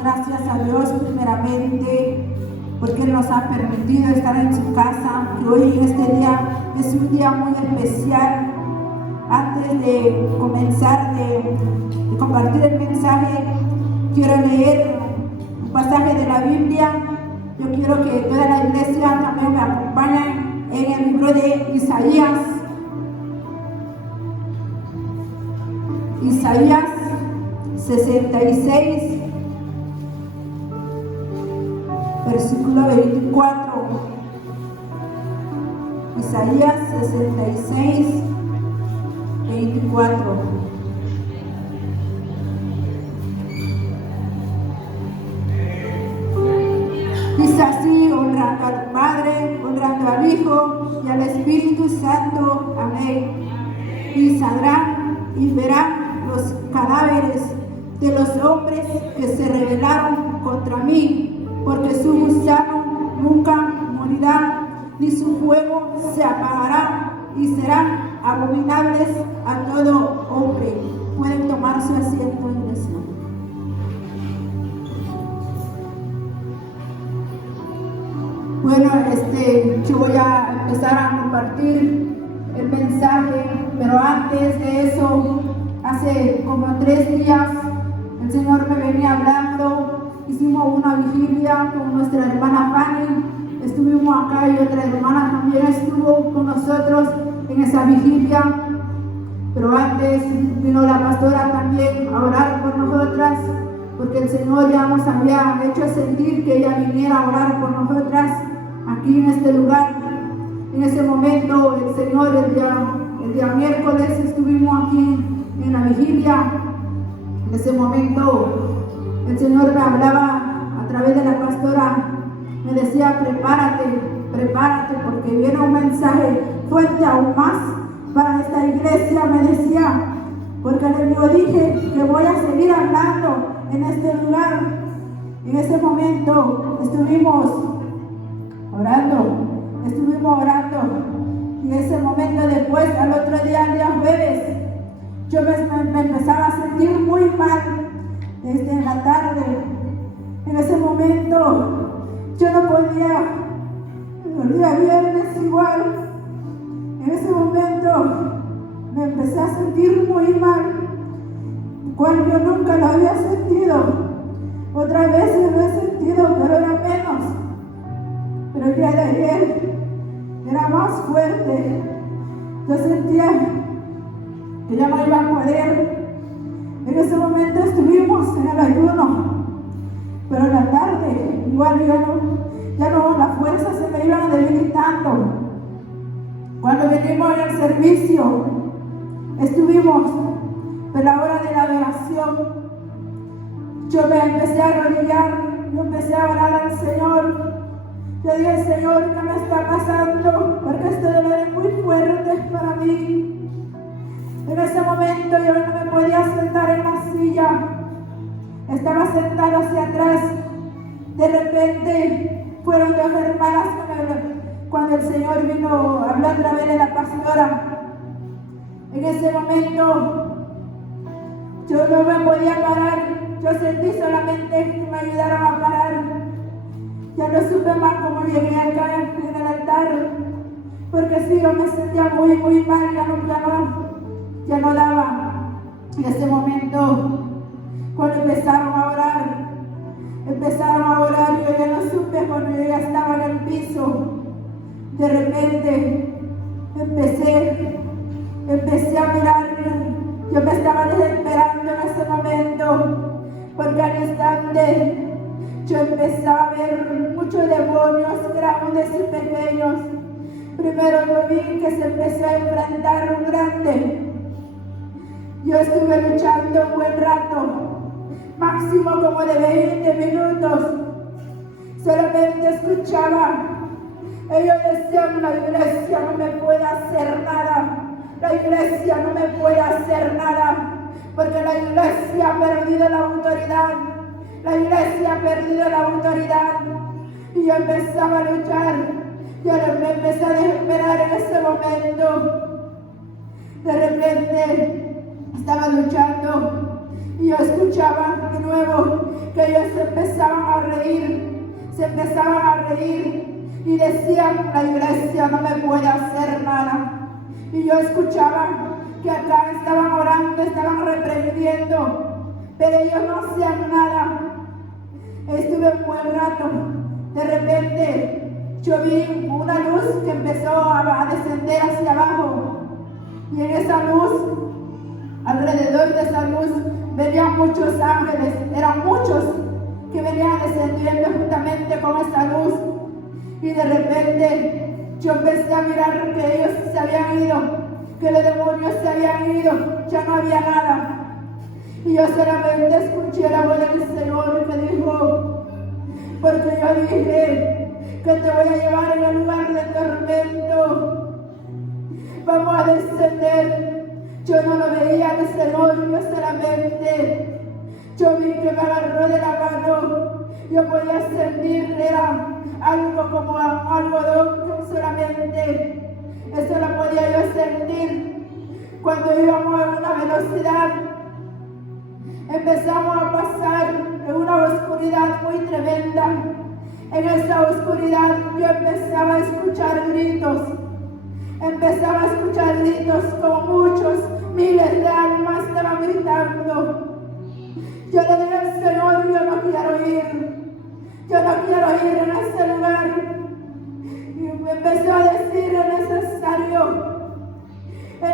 gracias a Dios primeramente porque Él nos ha permitido estar en su casa, que hoy en este día es un día muy especial. Antes de comenzar de compartir el mensaje, quiero leer un pasaje de la Biblia. Yo quiero que toda la iglesia también me acompañe en el libro de Isaías. Isaías 66, versículo 24. Isaías 66, 24. Dice así: honrando al Padre, honrando al Hijo y al Espíritu Santo. Amén. Y saldrán y verán los cadáveres de los hombres que se rebelaron contra mí, porque su gusano nunca morirá, ni su fuego se apagará, y serán abominables a todo hombre. Pueden tomar su asiento en iglesia. Bueno, yo voy a empezar a compartir el mensaje, pero antes de eso, hace como 3 días, el Señor me venía hablando. Hicimos una vigilia con nuestra hermana Fanny. Estuvimos acá y otra hermana también estuvo con nosotros en esa vigilia. Pero antes vino la pastora también a orar por nosotras, porque el Señor ya nos había hecho sentir que ella viniera a orar por nosotras aquí en este lugar. En ese momento, el Señor, el día miércoles, estuvimos aquí en la vigilia. En ese momento, el Señor me hablaba a través de la pastora. Me decía: prepárate, prepárate, porque viene un mensaje fuerte aún más para esta iglesia. Me decía, porque yo dije que voy a seguir hablando en este lugar. En ese momento estuvimos orando. Y ese momento después, al otro día, el día jueves, yo me empezaba a sentir muy mal desde la tarde. En ese momento yo no podía, el día viernes igual. En ese momento me empecé a sentir muy mal, cual yo nunca lo había sentido. Otras veces lo he sentido, pero era menos. Pero el día de ayer era más fuerte. Yo sentía que ya no iba a poder. En ese momento estuvimos en el ayuno, pero en la tarde igual ya no, las fuerzas se me iban debilitando. Cuando venimos al servicio, estuvimos en la hora de la adoración. Yo me empecé a arrodillar, yo empecé a orar al Señor. Yo dije: Señor, ¿qué me está pasando? Porque este dolor es muy fuerte para mí. En ese momento yo no me podía sentar en la silla. Estaba sentada hacia atrás. De repente fueron 2 hermanas cuando el Señor vino a hablar a través de la pastora. En ese momento yo no me podía parar. Yo sentí solamente que me ayudaron a parar. Ya no supe más cómo llegué acá en el altar, porque sí, yo me sentía muy mal, ya no daba. En ese momento, cuando empezaron a orar, yo ya no supe cuando yo ya estaba en el piso. De repente, empecé a mirar. Yo me estaba desesperando en ese momento, porque al instante yo empezaba a ver muchos demonios, grandes y pequeños. Primero yo vi que se empezó a enfrentar un grande. Yo estuve luchando un buen rato, máximo como de 20 minutos. Solamente escuchaba. Ellos decían: la iglesia no me puede hacer nada. La iglesia no me puede hacer nada, porque la iglesia ha perdido la autoridad. La iglesia ha perdido la autoridad. Y yo empezaba a luchar. Yo me empecé a desesperar en ese momento. De repente estaba luchando y yo escuchaba de nuevo que ellos se se empezaban a reír y decían: la iglesia no me puede hacer nada. Y yo escuchaba que acá estaban orando, estaban reprendiendo, pero ellos no hacían nada. Estuve un buen rato. De repente yo vi una luz que empezó a descender hacia abajo, y en esa luz, alrededor de esa luz, venían muchos ángeles. Eran muchos que venían descendiendo juntamente con esa luz. Y de repente yo empecé a mirar que ellos se habían ido, que los demonios se habían ido, ya no había nada. Y yo solamente escuché la voz del Señor que dijo: porque yo dije que te voy a llevar en el lugar de tormento, vamos a descender. Yo no lo veía al Señor, yo solamente, yo vi que me agarró de la mano. Yo podía sentir, era algo como un algodón, solamente eso lo podía yo sentir. Cuando íbamos a una velocidad, empezamos a pasar en una oscuridad muy tremenda. En esa oscuridad yo empezaba a escuchar gritos. Empezaba a escuchar gritos como muchos, miles de almas estaban gritando. Yo le dije al Señor: yo no quiero ir. Yo no quiero ir en ese lugar. Y me empezó a decir: es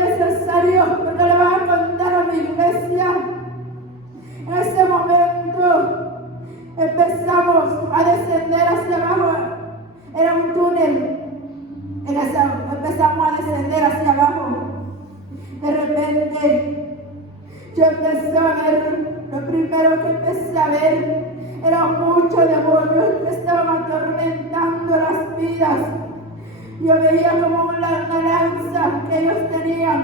necesario, porque le vas a contar a mi iglesia. En ese momento empezamos a descender hacia abajo. Era un túnel. Empezamos a descender hacia abajo. De repente yo empecé a ver, lo primero que empecé a ver eran muchos demonios que estaban atormentando las vidas. Yo veía como una lanza que ellos tenían,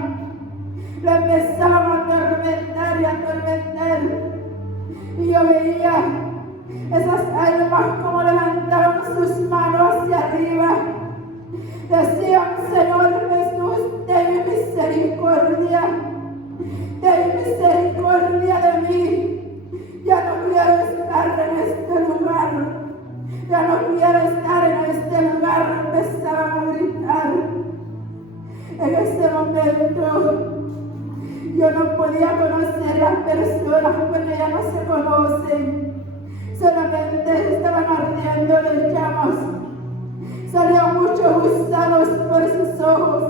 lo empezaban a atormentar y a atormentar. Y yo veía esas almas como levantaban sus manos hacia arriba. Decían: Señor Jesús, ten misericordia. Ten misericordia de mí. Ya no quiero estar en este lugar. Ya no quiero estar en este lugar. Empezaban a gritar. En ese momento yo no podía conocer a las personas porque ya no se conocen. Solamente estaban ardiendo las llamas. Salían muchos gusanos por sus ojos,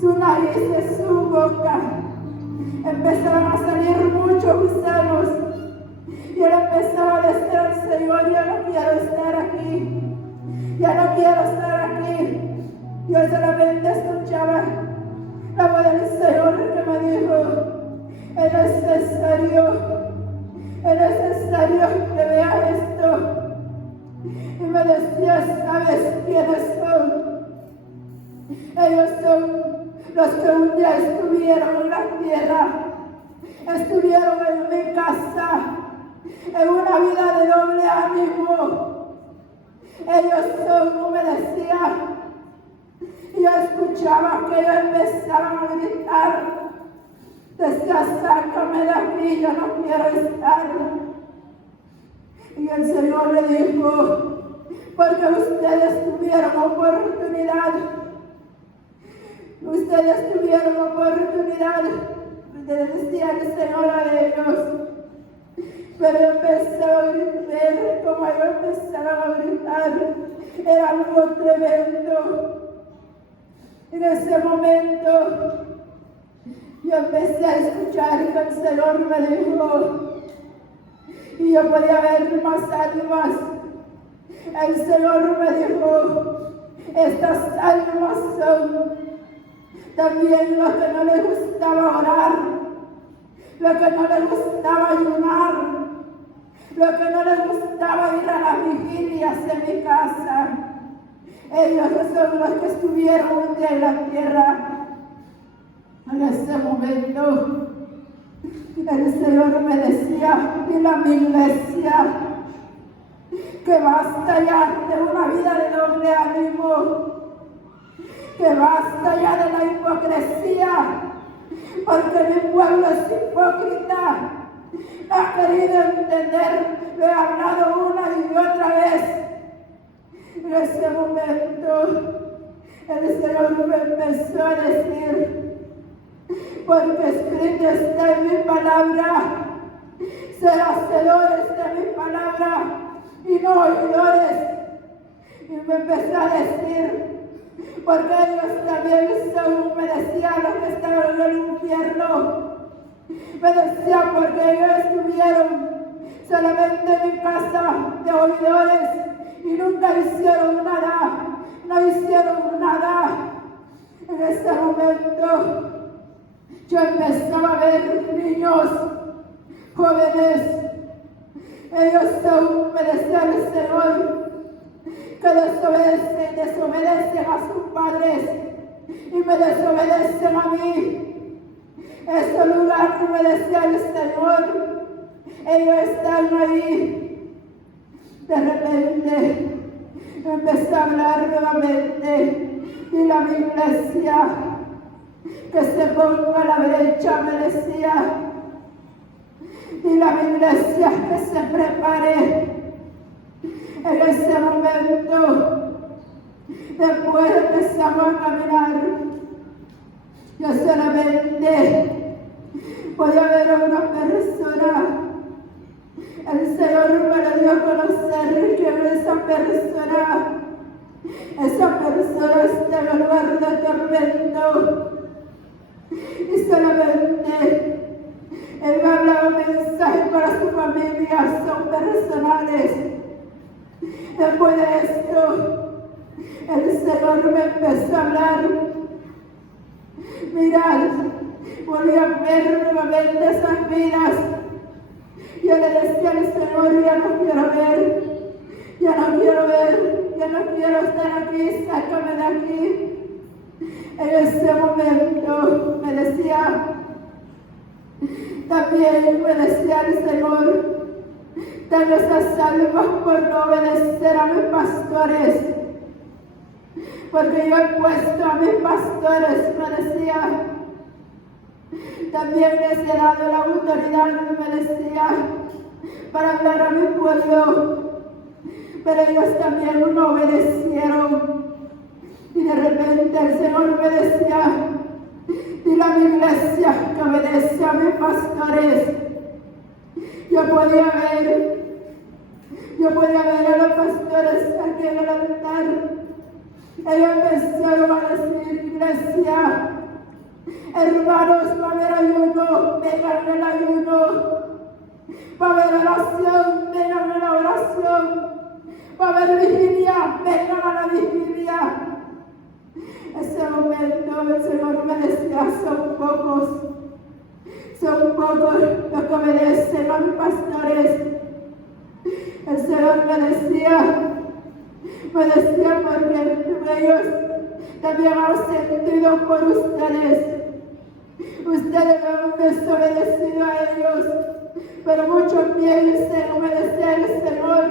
su nariz y su boca. Empezaban a salir muchos gusanos. Y él empezaba a decir al Señor: yo no quiero estar aquí. Ya no quiero estar aquí. Yo solamente escuchaba la voz del Señor que me dijo: es necesario que veas esto. Y me decía: ¿sabes quiénes son? Ellos son los que un día estuvieron en la tierra, estuvieron en mi casa, en una vida de doble ánimo. Ellos son, como me decía, y yo escuchaba que ellos empezaban a gritar: decía, sácame de aquí, yo no quiero estar. Y el Señor le dijo: porque ustedes tuvieron oportunidad. Ustedes tuvieron oportunidad de decir al Señor a ellos. Pero yo empecé a ver como ellos empezaron a gritar. Era algo tremendo. En ese momento yo empecé a escuchar que el Señor me dijo, y yo podía ver más almas. El Señor me dijo: estas almas son también los que no les gustaba orar, los que no les gustaba ayunar, los que no les gustaba ir a las vigilias en mi casa. Ellos son los que estuvieron un día en la tierra. En ese momento el Señor me decía: dile a mi iglesia que basta ya de una vida de doble ánimo, que basta ya de la hipocresía, porque mi pueblo es hipócrita. No ha querido entender, lo he hablado una y otra vez. En ese momento, el Señor me empezó a decir, porque escrito está en mi palabra, ser hacedores de mi palabra y no oidores. Y me empezó a decir, porque ellos también son, me decía los que estaban en el infierno, me decía porque ellos estuvieron solamente en mi casa de oidores y nunca hicieron nada, no hicieron nada. En ese momento yo empezaba a ver niños, jóvenes, ellos aún me decía el Señor que desobedecen a sus padres y me desobedecen a mí. Este lugar que me decía el Señor, ellos están ahí. De repente empecé a hablar nuevamente y la iglesia que se ponga a la brecha, me decía, y la iglesia que se prepare. En ese momento, después empezamos a caminar, yo solamente podía ver a una persona. El Señor me lo dio a conocer quién es esa persona. Esa persona está en el lugar de tormento. Y solamente Él me hablaba un mensaje para su familia, son personales. Después de esto, el Señor me empezó a hablar. Mirad, volví a ver nuevamente esas vidas. Yo le decía al Señor, ya no quiero ver, ya no quiero ver, ya no quiero estar aquí, sácame de aquí. En ese momento me decía, también me decía el Señor, tal vez a salvos por no obedecer a mis pastores, porque yo he puesto a mis pastores, me decía, también les he dado la autoridad, me decía, para hablar a mi pueblo, pero ellos también no obedecieron. Y de repente el Señor me decía, dile a mi iglesia que obedece a mis pastores. Yo podía ver a los pastores aquí en el altar. Ellos empezaron a decir, iglesia, hermanos, va a haber ayuno, vengan al ayuno. Va a haber oración, vengan a la oración. Va a haber vigilia, vengan a la vigilia. Ese momento el Señor me decía, son pocos los que obedecen a mis pastores. El Señor me decía porque ellos también han sentido por ustedes. Ustedes me han desobedecido a ellos, pero muchos piensan obedecer al Señor,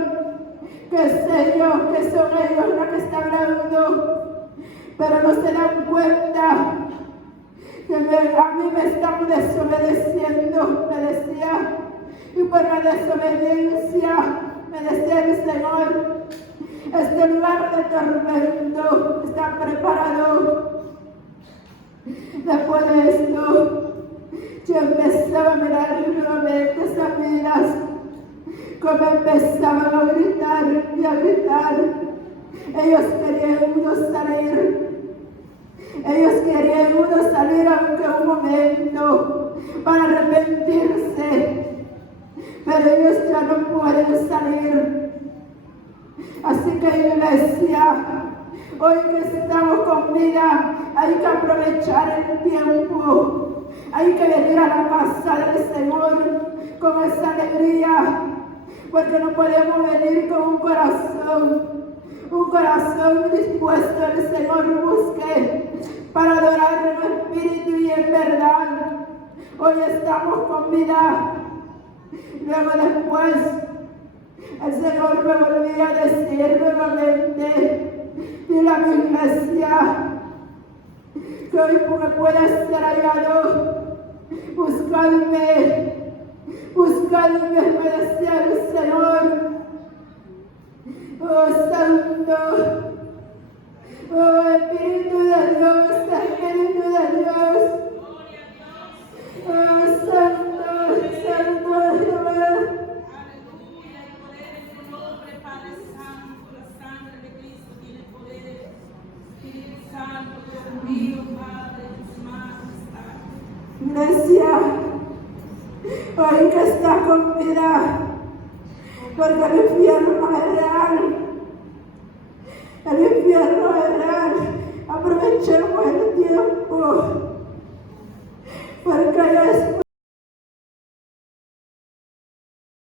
que sé yo, que son ellos los que están hablando, pero no se dan cuenta que a mí me están desobedeciendo, me decía, y por la desobediencia, me decía el Señor, este lugar de tormento está preparado. Después de esto, yo empezaba a mirar nuevamente esas vidas, como empezaban a gritar y a gritar. Ellos querían uno salir. Ellos querían uno salir aunque un momento para arrepentirse, pero ellos ya no pueden salir. Así que iglesia, hoy que estamos con vida, hay que aprovechar el tiempo, hay que venir a la casa del Señor con esa alegría, porque no podemos venir con un corazón dispuesto al Señor busque para adorar en espíritu y en verdad. Hoy estamos con vida. Luego después el Señor me volvía a decir nuevamente, dile a mi iglesia que hoy pueda ser hallado. Buscadme, me decía el Señor. Oh, Santo Santo. Oh Espíritu de Dios, Espíritu de Dios. Oh Santo, Santo Jehová. Aleluya, el poder en tu nombre, Padre Santo, la sangre de Cristo tiene poder. Espíritu Santo, Dios mío, Padre, en tus manos está. Iglesia, hoy que está con vida, porque el infierno no es real. El infierno es real. Aprovechemos el tiempo, porque ya es